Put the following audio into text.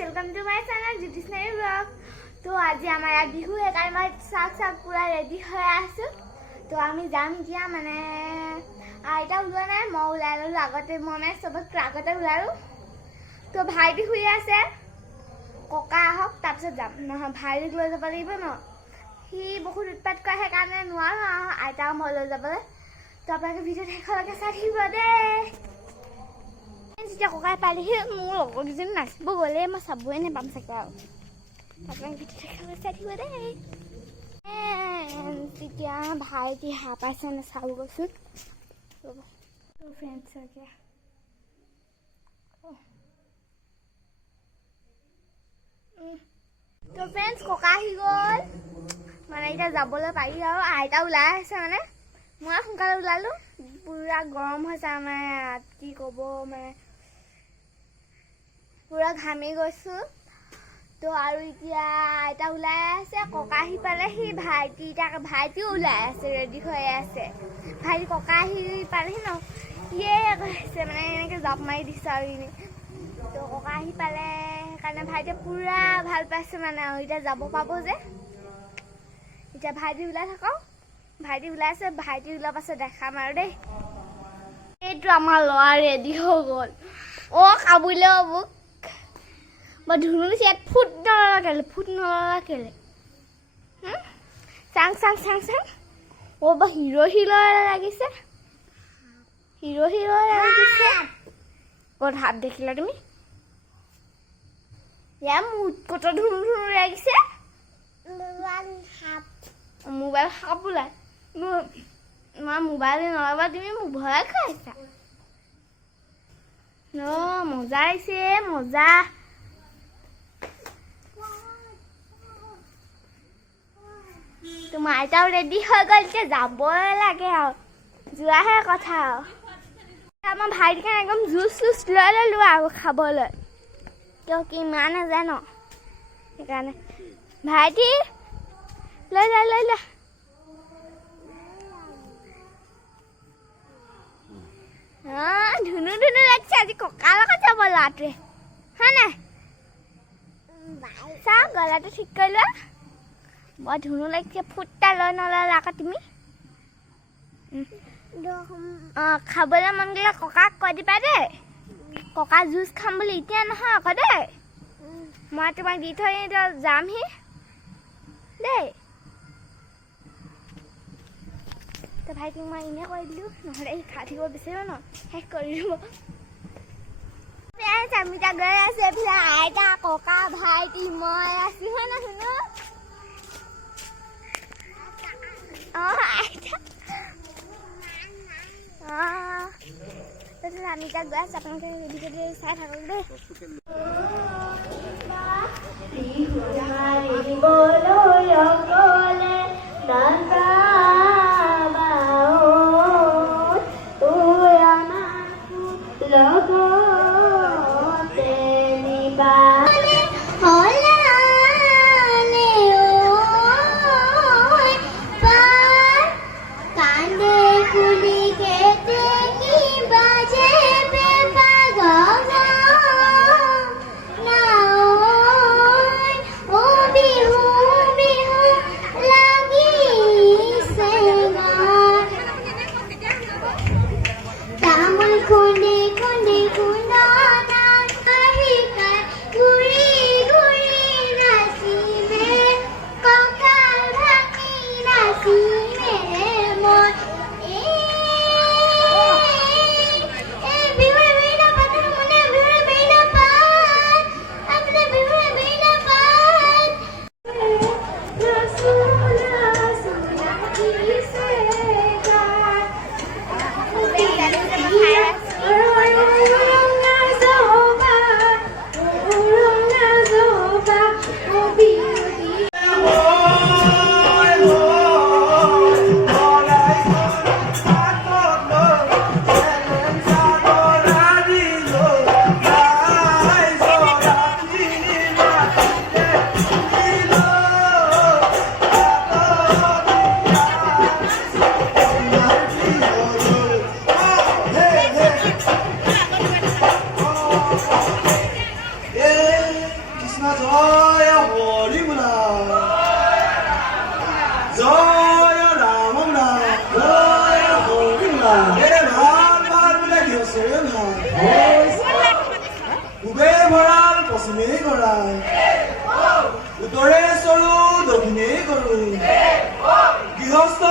Welcome to my channel ज्योतिष्णारी blog. तो आज आमार यात बिहु हेकारण मैं साग पूरा रेडी हो आसो। तो आमी जाम जिया माने आइता उलोৱা নাই মই ওলাই ললো আগতে মই सबक আগতে ওলালো। तो भाइटी শুই আছে ককা আহক তাৰপিছত যাম নহয় ভাইটিক লৈ যাব লাগিব ন সি বহুত উৎপাত কৰে সেইকাৰণে নোৱাৰো আইতা মই লৈ যাবলৈ। তো আপোনালোকে ভিডিঅ' শেষলৈকে চাই থাকিব দেই। যেতিয়া ককাই পালেহি মোৰ লগৰকেইজনী নাচিব গ'লে মই চাবই নাপাম চাগে আৰু আপোনালোকে ভিডিঅ' শেষলৈকে চাই থাকিব দেই। তেতিয়া ভাইটি হাঁহ পাইছে নে চাব গৈছোঁ ৰ'ব। তো ফ্ৰেণ্ডছকে তো ফ্ৰেণ্ডছ ককা আহি গ'ল মানে এতিয়া যাবলৈ পাৰি আৰু আইতা ওলাই আছে মানে মই সোনকালে ওলালোঁ। পুৰা গৰম হৈছে আমাৰ ইয়াত কি ক'ব মানে পুৰা ঘামি গৈছোঁ। তো আৰু এতিয়া আইতা ওলাই আছে ককা আহি পালেহি ভাইটিও ওলাই আছে ৰেডি হৈ আছে। ভাইটি ককা আহি পালেহি ন সিয়ে কৈছে মানে এনেকৈ জাপ মাৰি দিছে আৰু এনেই। তো ককা আহি পালে সেইকাৰণে ভাইটিয়ে পুৰা ভাল পাইছে মানে আৰু এতিয়া যাব পাব যে। এতিয়া ভাইটি ওলাই থাকক ভাইটি ওলাই আছে ভাইটি ওলোৱাৰ পাছত দেখাম আৰু দেই। এইটো আমাৰ ল'ৰা ৰেডি হৈ গ'ল অ' কাবুলে মোক মই ধুনু দিছোঁ ইয়াত ফুট নলগা কেলে চাং চাং চাং চাং অ' বা হিৰ' লাগিছে হিৰ' লাগিছে ক'ত হাত দেখিলা তুমি ইয়াৰ মুঠ ক'ত ধুনু লাগিছে মোবাইল সাপ ওলাই মই মোবাইল নল'বা তুমি মোক ভয় খুৱাইছা মজা আহিছে মজা। তোমাৰ আইতাও ৰেডি হৈ গ'ল এতিয়া যাবই লাগে আৰু যোৱাহে কথা আৰু আমাৰ ভাইটিৰ কাৰণে একদম জুচ লৈ ল'লোঁ আৰু খাবলৈ কিয় কি মা নাযায় ন সেইকাৰণে ভাইটি লৈ যা ধুনু লাগিছে আজি ককাৰ লগত যাব ল'ৰাটোৱে হয় নাই চাওঁ গলাটো ঠিক কৰি লোৱা বৰ ধুনু লাগিছে ফুটা লৈ নল'লা আকৌ তুমি খাবলৈ মন গ'লে ককাক কৈ দিবা দেই ককা জুচ খাম বুলি এতিয়া নহয় আকৌ দেই মই তোমাক দি থৈ যামহি দেই। তো ভাইটিক মই এনেই কৰি দিলোঁ নহ'লে সি খাই থাকিব বিচাৰিব ন শেষ কৰি দিব। আমি এতিয়া গৈ আছোঁ এইফালে আইতা ককা ভাইটি মই আছোঁ হয় ন শুনো অঁ আইতা অঁ তাৰপিছত আমি এতিয়া গৈ আছোঁ আপোনালোকে ভিডিঅ'টো চাই থাকক দেই। পশ্চিমেই গৰাই উত্তৰে চৰো দক্ষিণেই কৰো গৃহস্থ